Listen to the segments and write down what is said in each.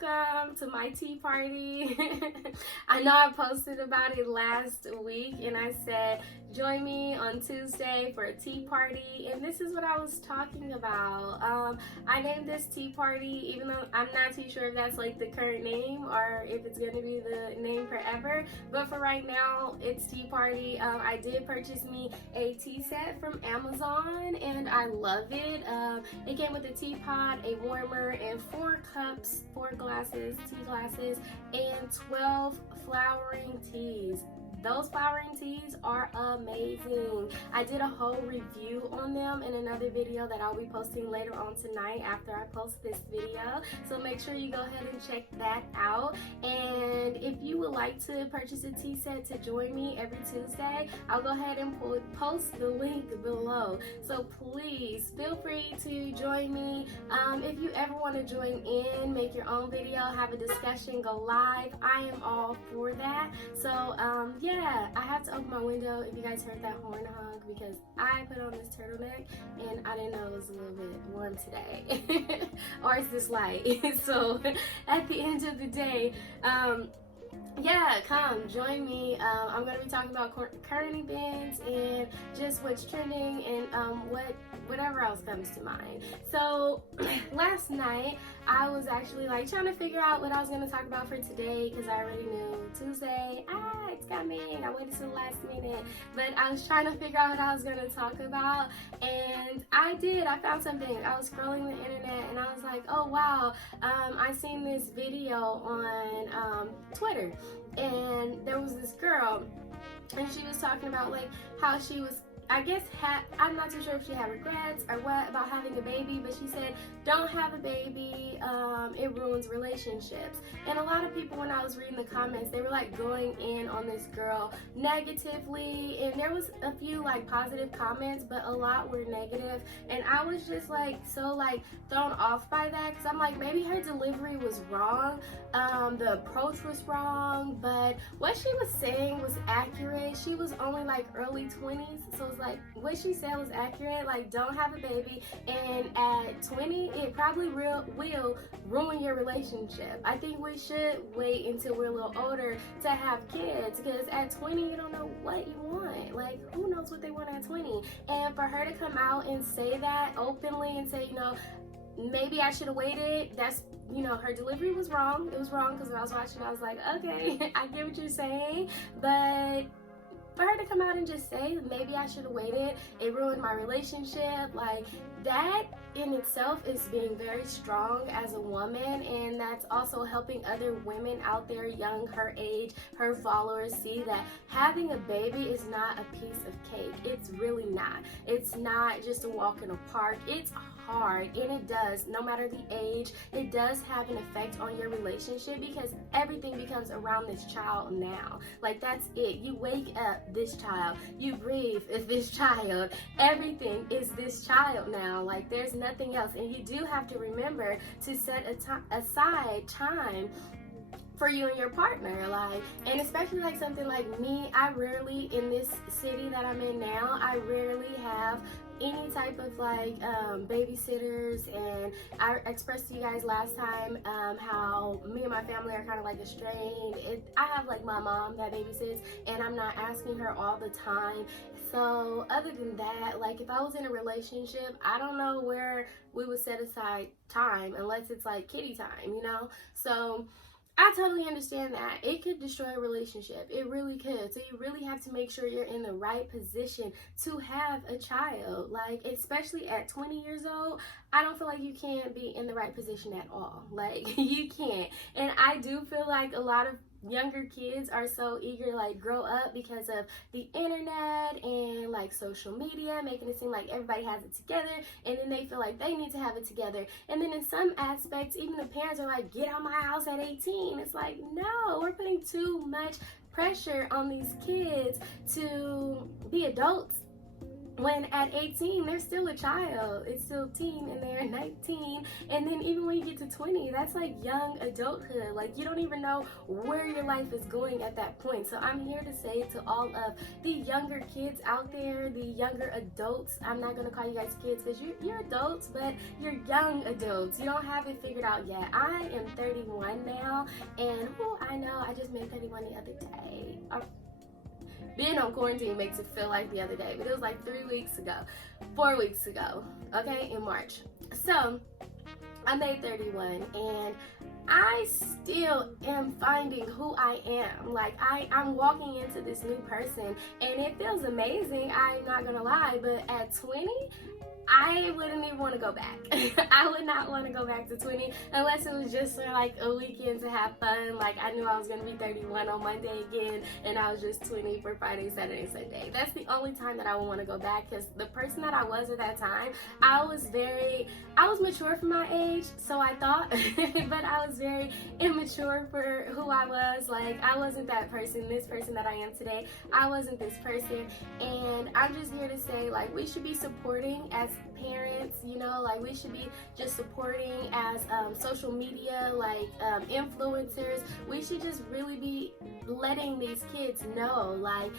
welcome to my tea party. I know I posted about it last week and I said join me on Tuesday for a tea party, and this is what I was talking about. I named this tea party, even though I'm not too sure if that's like the current name or if it's going to be the name forever, but for right now it's tea party. I did purchase me a tea set from Amazon and I love it. It came with a teapot, a warmer, and 4 cups, 4 glasses, tea glasses, and 12 flowering teas. Those flowering teas are amazing. I did a whole review on them in another video that I'll be posting later on tonight after I post this video. So make sure you go ahead and check that out. And if you would like to purchase a tea set to join me every Tuesday, I'll go ahead and post the link below. So please feel free to join me. If you ever want to join in, make your own video, have a discussion, go live, I am all for that. So yeah, I have to open my window if you guys heard that horn honk because I put on this turtleneck and I didn't know it was a little bit warm today. Or it's this light. So at the end of the day, yeah, come join me. I'm going to be talking about current events and just what's trending and whatever else comes to mind. So last night I was actually like trying to figure out what I was going to talk about for today because I already knew Tuesday, it's coming. I waited till the last minute, but I was trying to figure out what I was going to talk about, and I found something. I was scrolling the internet and I was like, oh wow, I seen this video on Twitter, and there was this girl and she was talking about like how she was, I guess, I'm not too sure if she had regrets or what about having a baby, but she said don't have a baby, it ruins relationships. And a lot of people, when I was reading the comments, they were like going in on this girl negatively, and there was a few like positive comments, but a lot were negative, and I was just like so like thrown off by that because I'm like, maybe her delivery was wrong, the approach was wrong, but what she was saying was accurate. She was only like early 20s, so it's like what she said was accurate, like don't have a baby, and at 20 it probably will ruin your relationship. I think we should wait until we're a little older to have kids, because at 20 you don't know what you want. Like, who knows what they want at 20? And for her to come out and say that openly and say, maybe I should have waited, that's, her delivery was wrong. It was wrong because when I was watching I was like, okay, I get what you're saying, but for her to come out and just say maybe I should have waited, it ruined my relationship, like that in itself is being very strong as a woman, and that's also helping other women out there, young, her age, her followers, see that having a baby is not a piece of cake. It's really not. It's not just a walk in a park. It's hard, and it does, no matter the age, it does have an effect on your relationship because everything becomes around this child now. Like, that's it. You wake up, this child. You breathe, this child. Everything is this child now. Like, there's nothing else, and you do have to remember to set aside time for you and your partner, like, and especially like something like me, I rarely, in this city that I'm in now, I rarely have any type of like babysitters. And I expressed to you guys last time how me and my family are kind of like estranged. I have like my mom that babysits, and I'm not asking her all the time. So other than that, like if I was in a relationship, I don't know where we would set aside time unless it's like kitty time, So I totally understand that. It could destroy a relationship. It really could. So you really have to make sure you're in the right position to have a child. Like, especially at 20 years old, I don't feel like you can't be in the right position at all. Like, you can't. And I do feel like a lot of younger kids are so eager to like grow up because of the internet and like social media, making it seem like everybody has it together, and then they feel like they need to have it together. And then in some aspects, even the parents are like, get out my house at 18. It's like, no, we're putting too much pressure on these kids to be adults when at 18 they're still a child. It's still teen, and they're 19, and then even when you get to 20, that's like young adulthood. Like, you don't even know where your life is going at that point. So I'm here to say to all of the younger kids out there, the younger adults, I'm not gonna call you guys kids because you're adults, but you're young adults. You don't have it figured out yet. I am 31 now, and I know I just made 31 the other day. Being on quarantine makes it feel like the other day, but it was like 4 weeks ago, okay, in March. So I made 31, and I still am finding who I am. Like, I'm walking into this new person, and it feels amazing, I'm not gonna lie, but at 20, I wouldn't even want to go back. I would not want to go back to 20 unless it was just for like a weekend to have fun. Like, I knew I was going to be 31 on Monday again, and I was just 20 for Friday, Saturday, Sunday. That's the only time that I would want to go back, because the person that I was at that time, I was mature for my age, so I thought, but I was very immature for who I was. Like, I wasn't that person, this person that I am today. I wasn't this person, and I'm just here to say, like, we should be supporting as parents, you know, like, we should be just supporting as social media, like, influencers. We should just really be letting these kids know, like,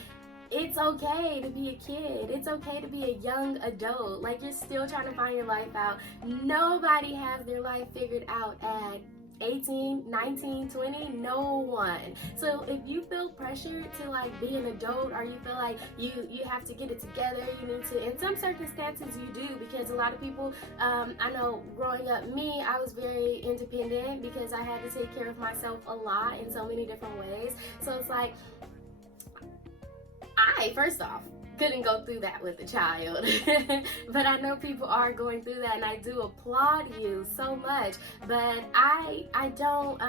it's okay to be a kid. It's okay to be a young adult. Like, you're still trying to find your life out. Nobody has their life figured out at 18, 19, 20, no one. So if you feel pressured to like be an adult, or you feel like you have to get it together, you need to, in some circumstances you do, because a lot of people, I know growing up, I was very independent because I had to take care of myself a lot in so many different ways. So it's like, first off, couldn't go through that with a child. But I know people are going through that, and I do applaud you so much. But I don't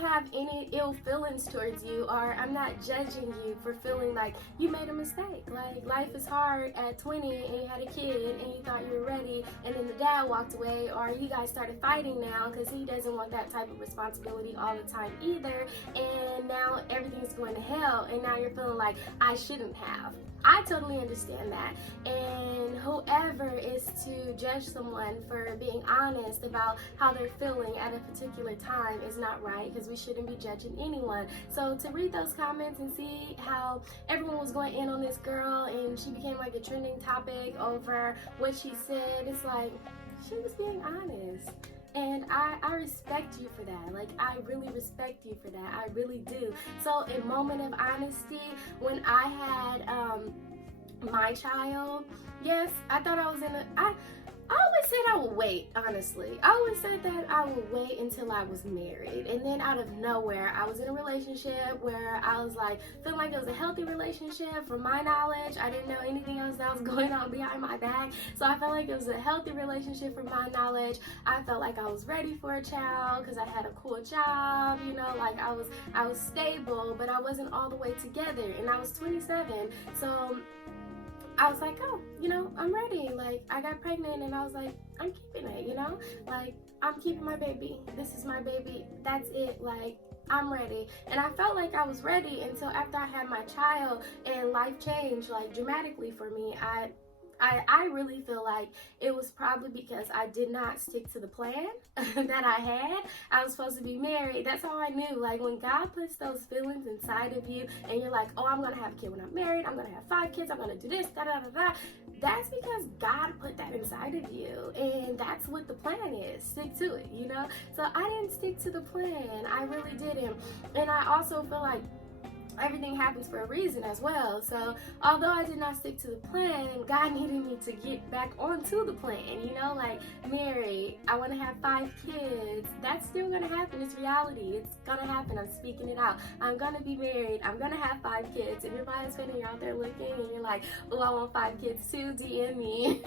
have any ill feelings towards you, or I'm not judging you for feeling like you made a mistake. Like, life is hard at 20 and you had a kid and you thought you were ready, and then the dad walked away, or you guys started fighting now because he doesn't want that type of responsibility all the time either, and now everything's going to hell, and now you're feeling like I shouldn't have. I totally understand that, and whoever is to judge someone for being honest about how they're feeling at a particular time is not right, because we shouldn't be judging anyone. So to read those comments and see how everyone was going in on this girl, and she became like a trending topic over what she said, it's like, she was being honest. And I respect you for that. Like, I really respect you for that. I really do. So, a moment of honesty, when I had my child, yes, I thought I was I always said I would wait, honestly. I always said that I would wait until I was married. And then out of nowhere, I was in a relationship where I was like, feeling like it was a healthy relationship from my knowledge. I didn't know anything else that was going on behind my back. So I felt like it was a healthy relationship from my knowledge. I felt like I was ready for a child because I had a cool job, you know, like I was stable, but I wasn't all the way together. And I was 27. So I was like, oh, you know, I'm ready. Like, I got pregnant, and I was like, I'm keeping it, you know? Like, I'm keeping my baby. This is my baby. That's it. Like, I'm ready. And I felt like I was ready until after I had my child, and life changed, like, dramatically for me. I really feel like it was probably because I did not stick to the plan that I had. I was supposed to be married. That's all I knew. Like, when God puts those feelings inside of you and you're like, oh, I'm going to have a kid when I'm married. I'm going to have 5 kids. I'm going to do this, da, da, da, da. That's because God put that inside of you. And that's what the plan is. Stick to it, you know? So I didn't stick to the plan. I really didn't. And I also feel like everything happens for a reason as well. So although I did not stick to the plan, God needed me to get back onto the plan, you know, like married, I want to have 5 kids. That's still gonna happen. It's reality. It's gonna happen. I'm speaking it out. I'm gonna be married. I'm gonna have 5 kids. If you're my husband and you're out there looking and you're like, oh, I want 5 kids too, DM me.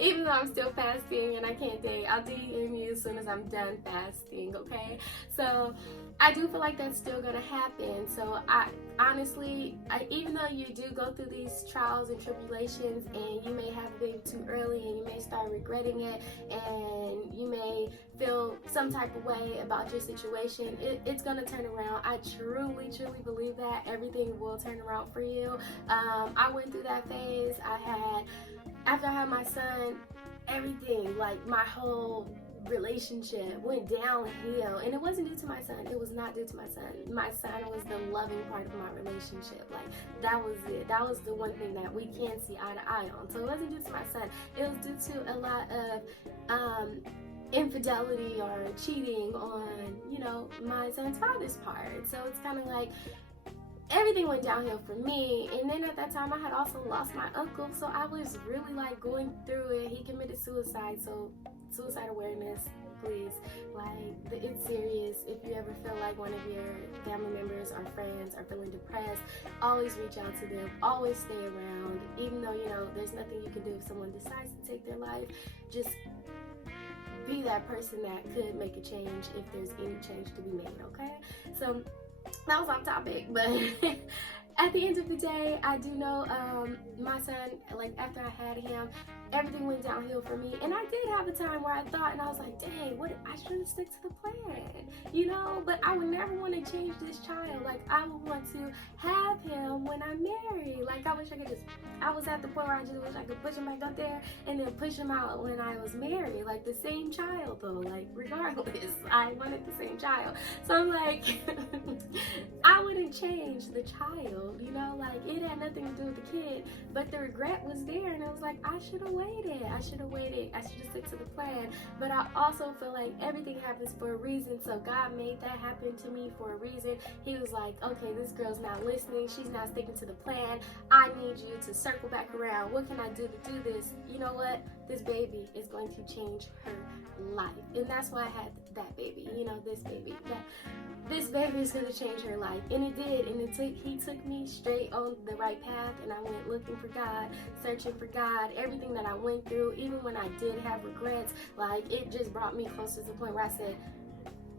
Even though I'm still fasting and I can't date, I'll DM you as soon as I'm done fasting, okay? So I do feel like that's still gonna happen. So I honestly, even though you do go through these trials and tribulations, and you may have a baby too early, and you may start regretting it, and you may feel some type of way about your situation, it's gonna turn around. I truly believe that everything will turn around for you. I went through that phase. After I had my son, everything, like my whole relationship went downhill, and it wasn't due to my son. It was not due to my son. My son was the loving part of my relationship. Like, that was it. That was the one thing that we can see eye to eye on. So it wasn't due to my son. It was due to a lot of infidelity or cheating on, my son's father's part. So it's kind of like everything went downhill for me. And then at that time I had also lost my uncle, so I was really like going through it. He committed suicide, so suicide awareness, please. Like, it's serious. If you ever feel like one of your family members or friends are feeling depressed, always reach out to them. Always stay around. Even though, there's nothing you can do if someone decides to take their life, just be that person that could make a change if there's any change to be made, okay? So that was off topic, but at the end of the day, I do know my son, like, after I had him, everything went downhill for me. And I did have a time where I thought, and I was like, dang, I should have stuck to the plan, but I would never want to change this child. Like, I would want to have him when I'm married. Like, I was at the point where I just wish I could push him back up there and then push him out when I was married. Like, the same child though, like, regardless, I wanted the same child. So I'm like, I wouldn't change the child, like, it had nothing to do with the kid, but the regret was there, and I was like, I should have waited. I should have stuck to the plan. But I also feel like everything happens for a reason. So God made that happen to me for a reason. He was like, okay, this girl's not listening. She's not sticking to the plan. I need you to circle back around. What can I do to do this? You know what? This baby is going to change her life. And that's why I had that baby, this baby is going to change her life. And it did. And he took me straight on the right path, and I went looking for God, searching for God. Everything that I went through, even when I did have regrets, like, it just brought me closer to the point where I said,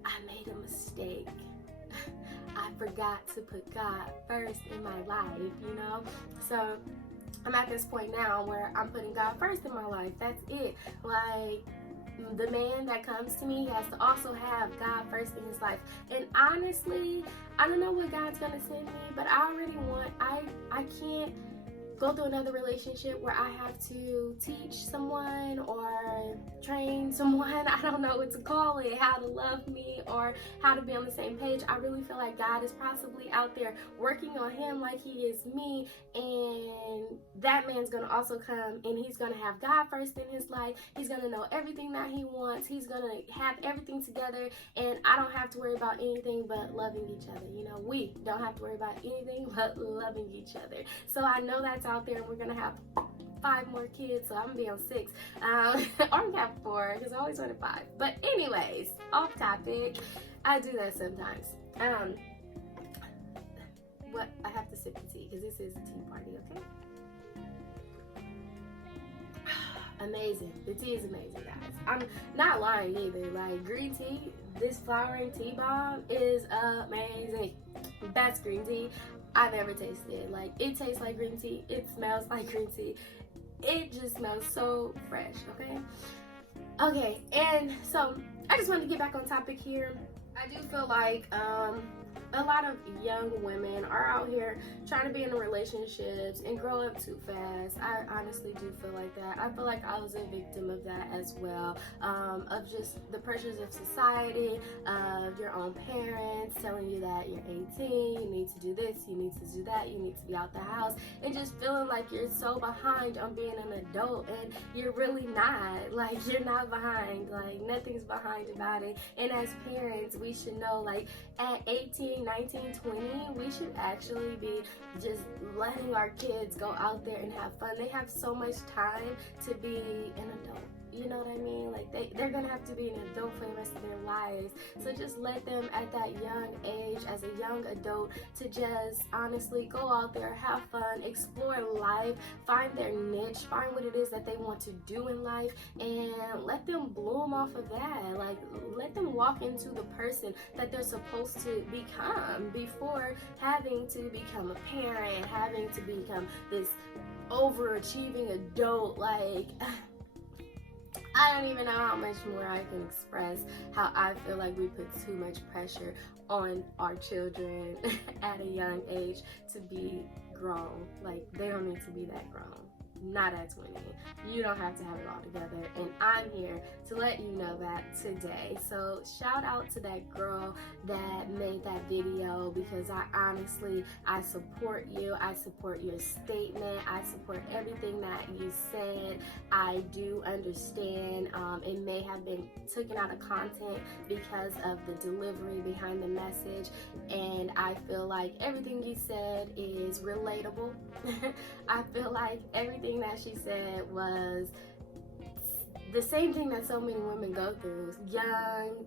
I made a mistake. I forgot to put God first in my life, So I'm at this point now where I'm putting God first in my life. That's it. Like, the man that comes to me has to also have God first in his life. And honestly, I don't know what God's gonna send me, but I can't go through another relationship where I have to teach someone or train someone, I don't know what to call it, how to love me or how to be on the same page. I really feel like God is possibly out there working on him like he is me, and that man's gonna also come and he's gonna have God first in his life. He's gonna know everything that he wants. He's gonna have everything together, and I don't have to worry about anything but loving each other. We don't have to worry about anything but loving each other. So I know that's out there, and we're gonna have 5 more kids, so I'm gonna be on 6, or I'm gonna have 4 because I always wanted 5. But anyways, off topic. I do that sometimes. What, I have to sip the tea because this is a tea party, okay? Amazing. The tea is amazing, guys. I'm not lying either. Like, green tea, this flowering tea bomb is amazing. That's green tea I've ever tasted. Like, it tastes like green tea. It smells like green tea. It just smells so fresh, okay? Okay, and so I just wanted to get back on topic here. I do feel like a lot of young women are out here trying to be in relationships and grow up too fast. I honestly do feel like that. I feel like I was a victim of that as well, of just the pressures of society, of your own parents telling you that you're 18, you need to do this, you need to do that, you need to be out the house, and just feeling like you're so behind on being an adult, and you're really not. Like, you're not behind. Like, nothing's behind about it. And as parents, we should know, like, at 18, 19, 20, we should actually be just letting our kids go out there and have fun. They have so much time to be an adult. You know what I mean? Like they're gonna have to be an adult for the rest of their lives. So just let them at that young age, as a young adult, to just honestly go out there, have fun, explore life, find their niche, find what it is that they want to do in life, and let them bloom off of that. Like let them walk into the person that they're supposed to become before having to become a parent, having to become this overachieving adult. Like I don't even know how much more I can express how I feel like we put too much pressure on our children at a young age to be grown. Like they don't need to be that grown. Not at 20. You don't have to have it all together, and I'm here to let you know that today. So shout out to that girl that made that video, because I support you. I support your statement. I support everything that you said. I do understand it may have been taken out of content because of the delivery behind the message, and I feel like everything you said is relatable. I feel like everything that she said was the same thing that so many women go through. Young,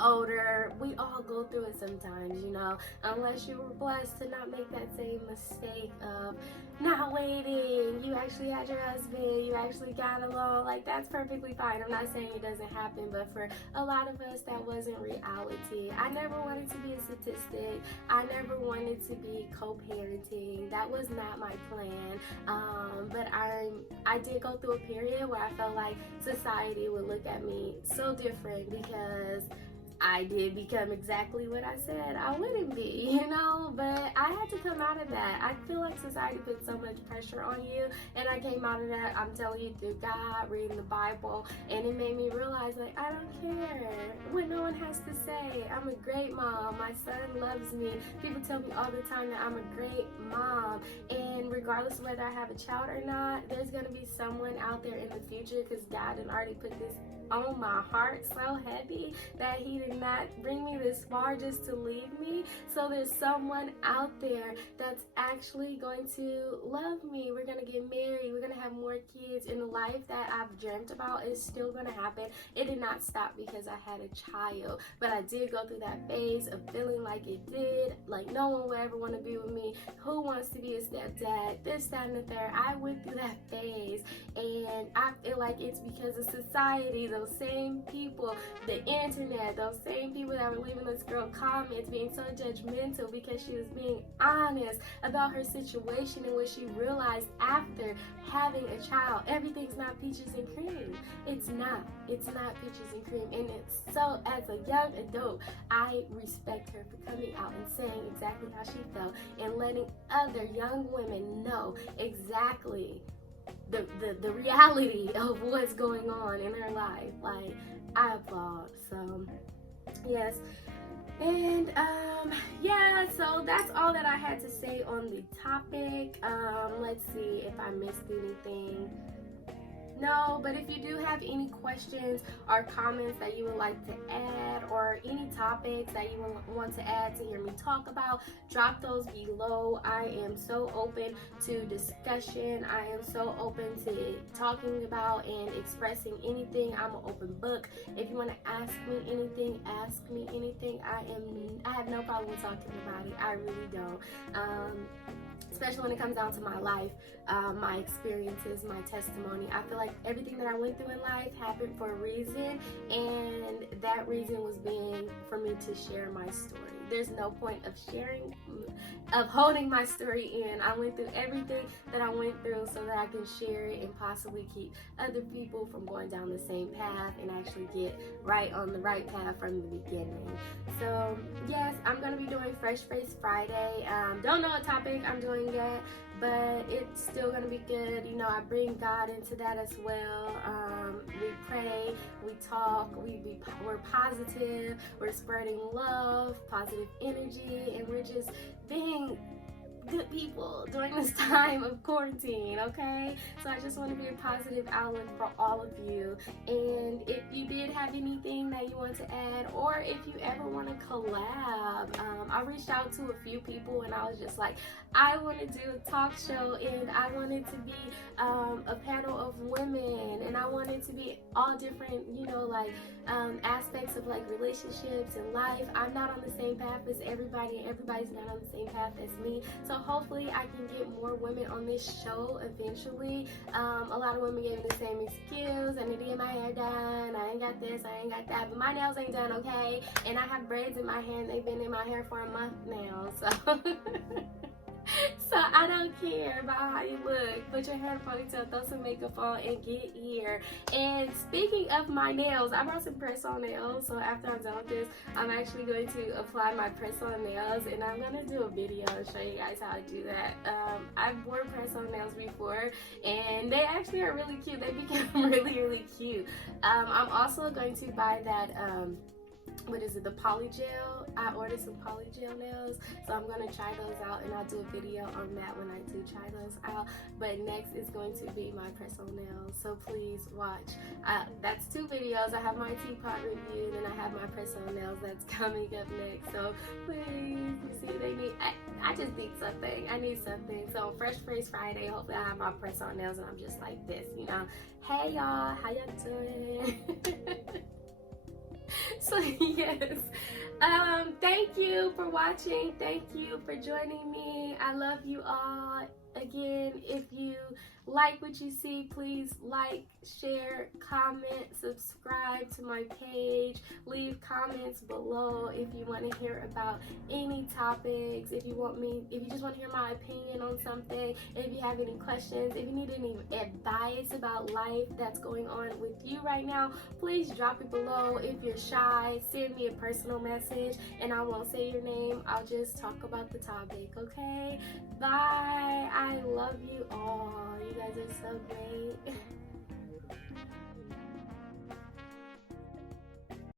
older, we all go through it sometimes, you know, unless you were blessed to not make that same mistake of not waiting. You actually had your husband, you actually got along. Like that's perfectly fine. I'm not saying it doesn't happen, but for a lot of us that wasn't reality. I never wanted to be a statistic. I never wanted to be co-parenting. That was not my plan. But I did go through a period where I felt like society would look at me so different because I did become exactly what I said I wouldn't be, you know, but I had to come out of that. I feel like society put so much pressure on you, and I came out of that, I'm telling you, through God, reading the Bible, and it made me realize, like, I don't care what no one has to say. I'm a great mom. My son loves me. People tell me all the time that I'm a great mom, and regardless of whether I have a child or not, there's going to be someone out there in the future, because God had already put this on my heart so heavy that he did not bring me this far just to leave me. So there's someone out there that's actually going to love me. We're gonna get married, we're gonna have more kids, and the life that I've dreamt about is still gonna happen. It did not stop because I had a child, but I did go through that phase of feeling like it did, like no one will ever want to be with me. Who wants to be a stepdad? This, that, and the third. I went through that phase, and I feel like it's because of society. Those same people, the internet, those same people that were leaving this girl comments, being so judgmental because she was being honest about her situation and what she realized after having a child. Everything's not peaches and cream. It's not peaches and cream. And it's so, as a young adult, I respect her for coming out and saying exactly how she felt and letting other young women know exactly the reality of what's going on in her life. Like, I applaud. So yes, and yeah, so that's all that I had to say on the topic. Let's see if I missed anything. No, but if you do have any questions or comments that you would like to add, or any topics that you want to add to hear me talk about, drop those below. I am so open to discussion. I am so open to talking about and expressing anything. I'm an open book. If you want to ask me anything, ask me anything. I have no problem with talking about it. I really don't. Especially when it comes down to my life, my experiences, my testimony. I feel like everything that I went through in life happened for a reason, and that reason was being for me to share my story. There's no point of holding my story in. I went through everything that I went through so that I can share it and possibly keep other people from going down the same path and actually get right on the right path from the beginning. So yes, I'm going to be doing Fresh Face Friday. Don't know what topic I'm doing yet, but it's still going to be good. You know, I bring God into that as well. We pray, we talk, we're positive, we're spreading love, positive energy, and we're just being good people during this time of quarantine, okay? So I just want to be a positive outlet for all of you. And if you did have anything that you want to add, or if you ever want to collab, I reached out to a few people and I was just like, I want to do a talk show, and I want it to be a panel of women, and I want it to be all different, aspects of like relationships and life. I'm not on the same path as everybody, and everybody's not on the same path as me. So hopefully I can get more women on this show eventually. A lot of women gave me the same excuse. I need to get my hair done. I ain't got this, I ain't got that, but my nails ain't done, okay? And I have braids in my hair, and they've been in my hair for a month now, so so I don't care about how you look. Put your hair in a ponytail, throw some makeup on, and get here. And speaking of my nails, I brought some press-on nails. So after I'm done with this, I'm actually going to apply my press-on nails, and I'm gonna do a video and show you guys how to do that. I've worn press-on nails before, and they actually are really cute. They become really cute. I'm also going to buy that the polygel. I ordered some polygel nails, so I'm gonna try those out, and I'll do a video on that when I do try those out. But next is going to be my press-on nails, so please watch. That's 2 videos. I have my teapot review, and I have my press-on nails that's coming up next. So please, you see, I just need something. I need something. So on Fresh Face Friday, hopefully I have my press-on nails, and I'm just like this, Hey y'all, how y'all doing? So yes, thank you for watching. Thank you for joining me. I love you all. Again, if you like what you see, please like, share, comment, subscribe to my page. Leave comments below if you want to hear about any topics, if you just want to hear my opinion on something, if you have any questions, if you need any advice about life that's going on with you right now, please drop it below. If you're shy, send me a personal message and I won't say your name. I'll just talk about the topic, okay? Bye. I love you all. You guys are so great.